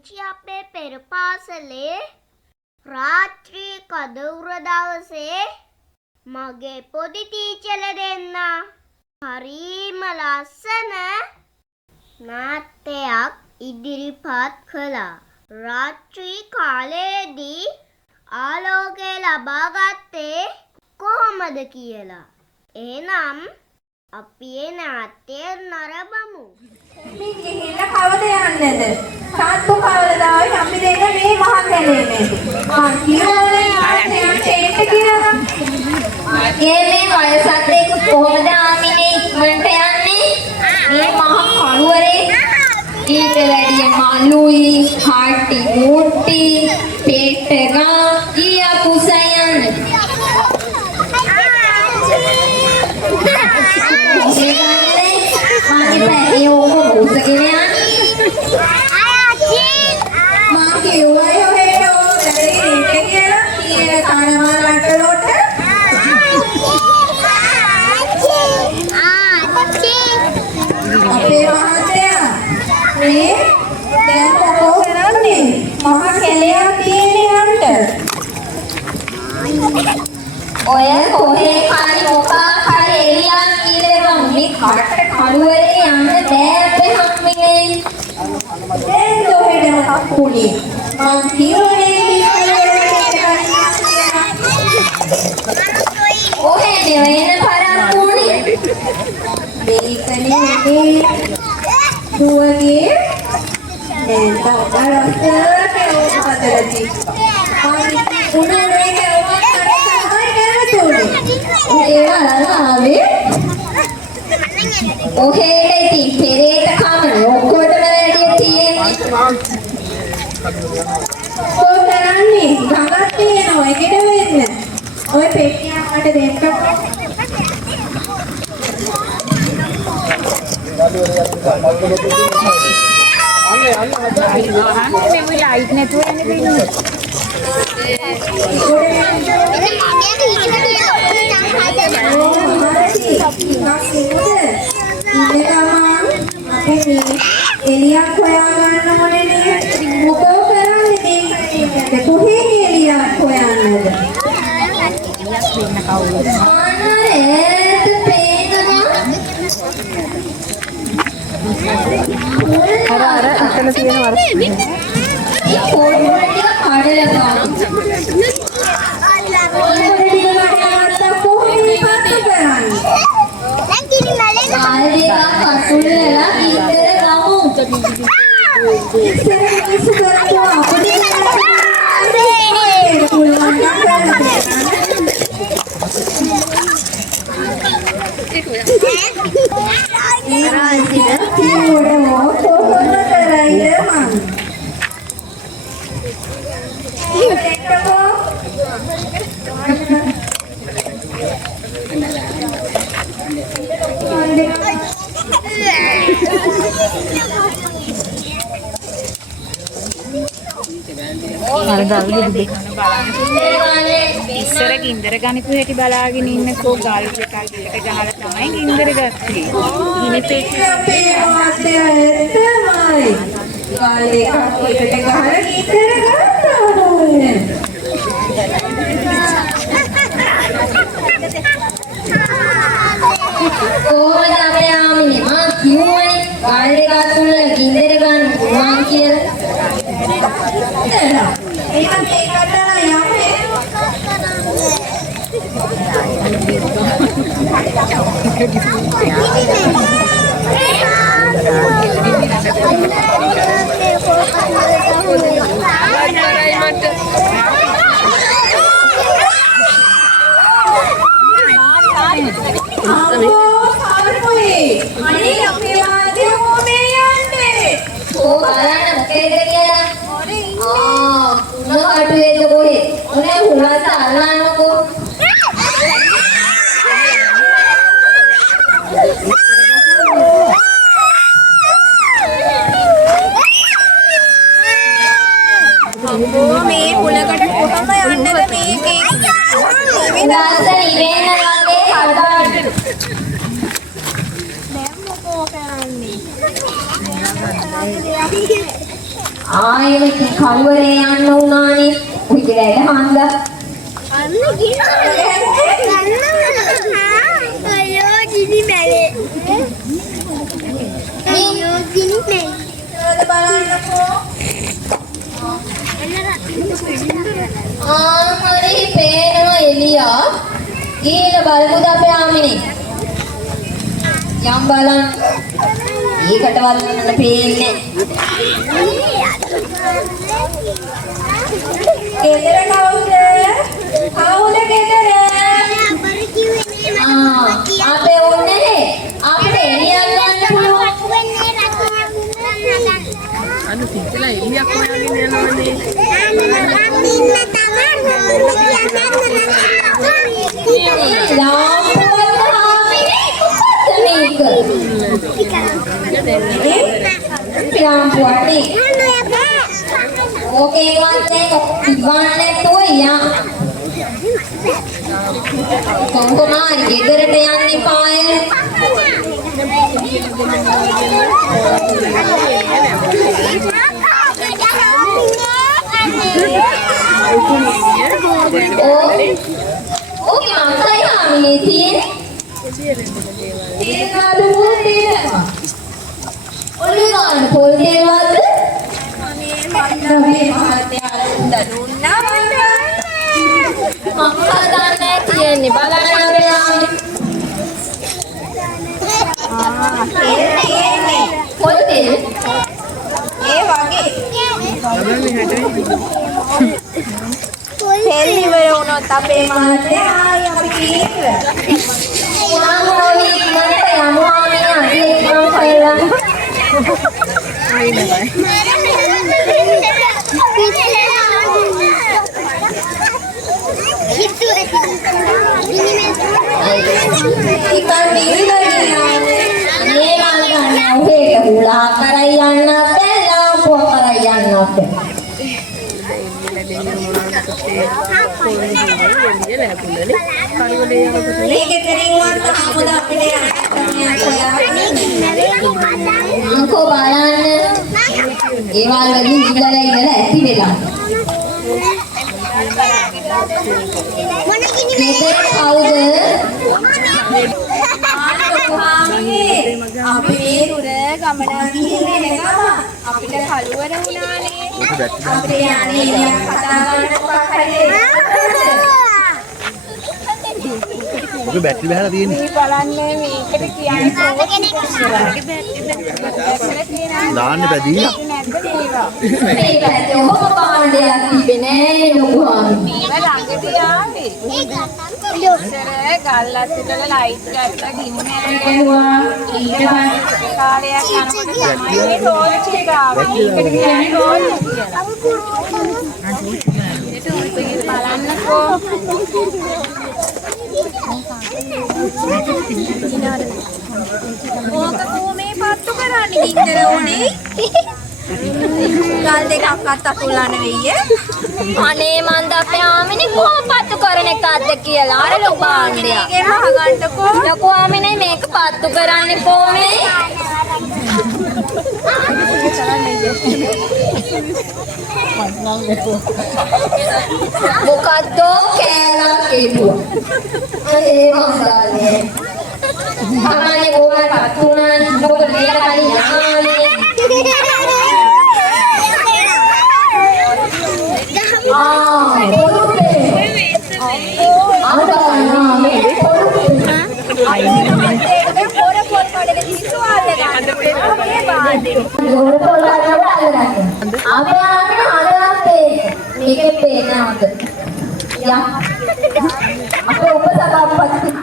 අපේ පෙර පාසලේ රාත්‍රී කදවුර දවසේ මගේ පොඩි ටීචර් දෙන්න හරිම ලස්සන නාට්‍යයක් ඉදිරිපත් කළා. රාත්‍රී කාලයේදී ආලෝකය ලබා ගත්තේ කොහොමද කියලා. එහෙනම් අපි ඒ නාට්‍ය නරඹමු. මේ ගිහිල්ලා කවද යන්නේද? සාත්තු කවදාවත් අපි දෙන්න මේ මහ කැලේමේදී. මං කියවනේ ආයෙත් එන්න කියලා. මේ වයසත් එක්ක කොහොමද ආමිනේ ඉක්මනට යන්නේ? මේ මහ කළුවරේ ඊට වැඩිය මලුයි, හාටි මුට්ටි, පෙට්ටගා ඊයා කුසයන්. ඔය කොහේ හරි මොකක් හරි එළියක් කියලා මේ කට කළුවරේ යන්න බෑ අපේ හම්මිනේ. දැන් කොහෙද හම්බුනේ? මං කියවනේ ඔහෙද වෙන පරක්කුනේ. මේකනේ මේ දුවගේ දැන් තාරස්ස කෙවුම් හදලා උනානේ ඔහේ ඉතින් පෙරේට කමන ඔක්කොටම වැඩි තියෙන්නේ. කොහොමදන්නේ? ගඟක් තියෙනවා එකට වෙන්න. ඔය පෙට්ටියක් මට දෙන්නකෝ. අන්නේ මේ ලයිට් නැතුව යන්නේ පින්නේ. එලියක් හොයාගන්න ඕනේ නේද? මොකෝ කරන්නේ මේකට? කොහේ එලියක් හොයන්නද? එලියක් වෙන්න කවුරුද? අනේ පේනවා. අර අතන තියෙන වර. පොඩ්ඩක් කඩලා ඉස්සර ගින්දර ගනිපු හැටි බලාගෙන ඉන්නකෝ ගල් එකක් එකට ගහලා තමයි ගින්දර ගත්තේ. ඉනේ පෙට්ටිය අපේ වාසය තමයි. ගල් එකක් එකට ගහලා ගින්දර ගත්තා නෝනේ. කොහොමද අපේ ආමිනේ මං කිව්වනේ ගල් එකක් තුල ගින්දර ගන්න පුළුවන් කියලා. ඒකත් ඒකට යන්නේ. මේ පුලකට කොහොම යන්නද මේකේ? විනාශ ඉවෙන වගේ හදාන්න. දැන් මොකෝ කරන්නේ? ආයෙම ඉතින් කළුවරේ යන්න උනානේ. උයි කියලා හන්දා. අයියෝ ගිනි මැලේ. අයියෝ ගිනි මැලේ. බලන්නකෝ. හරි පේනවා එළියා. ගිහින් බලමුද අපේ ආමිනේ. යම් බලන්න. ඒකටවත් නන්න පේන්නේ. ගෙදර කවුද? කවුද ගෙදර? අපේ උන්නේ අපිට එළියක් ගන්න පුළුවන්. අන්න සිත්තලා එළියක් හොයාගෙන යනවානේ. Oke, wantek ibanet tuh ya. Contoh mari, ගෙදරට යන්න පාය. Oke, mantai hamil tin. Uligan pol dewad. Nabi මහත්තයා දුන්නා මම. මක්කා දාන්නේ කියන්නේ බලන්න පොල් තෙල් ඒ වගේ තෙල් ඉවර වුණොත් අපේ මහත්තයා ආයි අපි කීවේ මොනෝනි මට යනවා මේ අදේ මම කියලා ඉතින් මේ මාගන්න ඔහෙට හුලා කරයි යන්න බැලා පො කරයි යන්න අපේ මේක කරින් වත් ආමුද අපිට අංකෝ බලන්න ඒවල් වලින් ඉඳලා ඇති වෙලා ගෙදර කවුද? අපි මේ රුර ගමන ගිහින් එනකම අපිට කළුවර වුණානේ. අපිට යන්නේ ඉලියක් කතා ගන්න පහරේ. ඔක බැටරි බහලා තියෙන්නේ. මේ බලන්නේ මේකට කියන්නේ දාන්න බැදීලා. මේ පැත්තේ ඔහොම කාණ්ඩයක් තිබෙන්නේ ලොකුවාමි. මේව ළඟදී ආවේ. ඉස්සර ගල්ලත් වල ලයිට් ගත්තා ගින්න ඒවා ඊට පස්සේ කාලයක් යනකොට තමයි මේ ටෝච් එක ආවේ. මේකට කියන්නේ ටෝච් කියලා. බලන්නකෝ. ඕක මේ පත්තු කරන්නේ ගින්දර ඕනේ. ගල් දෙකක් අතකුලන වෙయ్యේ. අනේ මන්ද අපේ ආමිනේ කොහොම පත්තු කරන එකක්ද කියලා අර ලොකු ආණ්ඩයා. මේක අහගන්නකෝ. ලොකු ආමිනේ මේක පත්තු කරන්නේ කොහොමද? මොකද්ද කෑලා කිව්වා. ඒ මන්දානේ. අනේ කොහොමද පත්තු උනානේ? මොකද මේක කලින් යහානේ. apa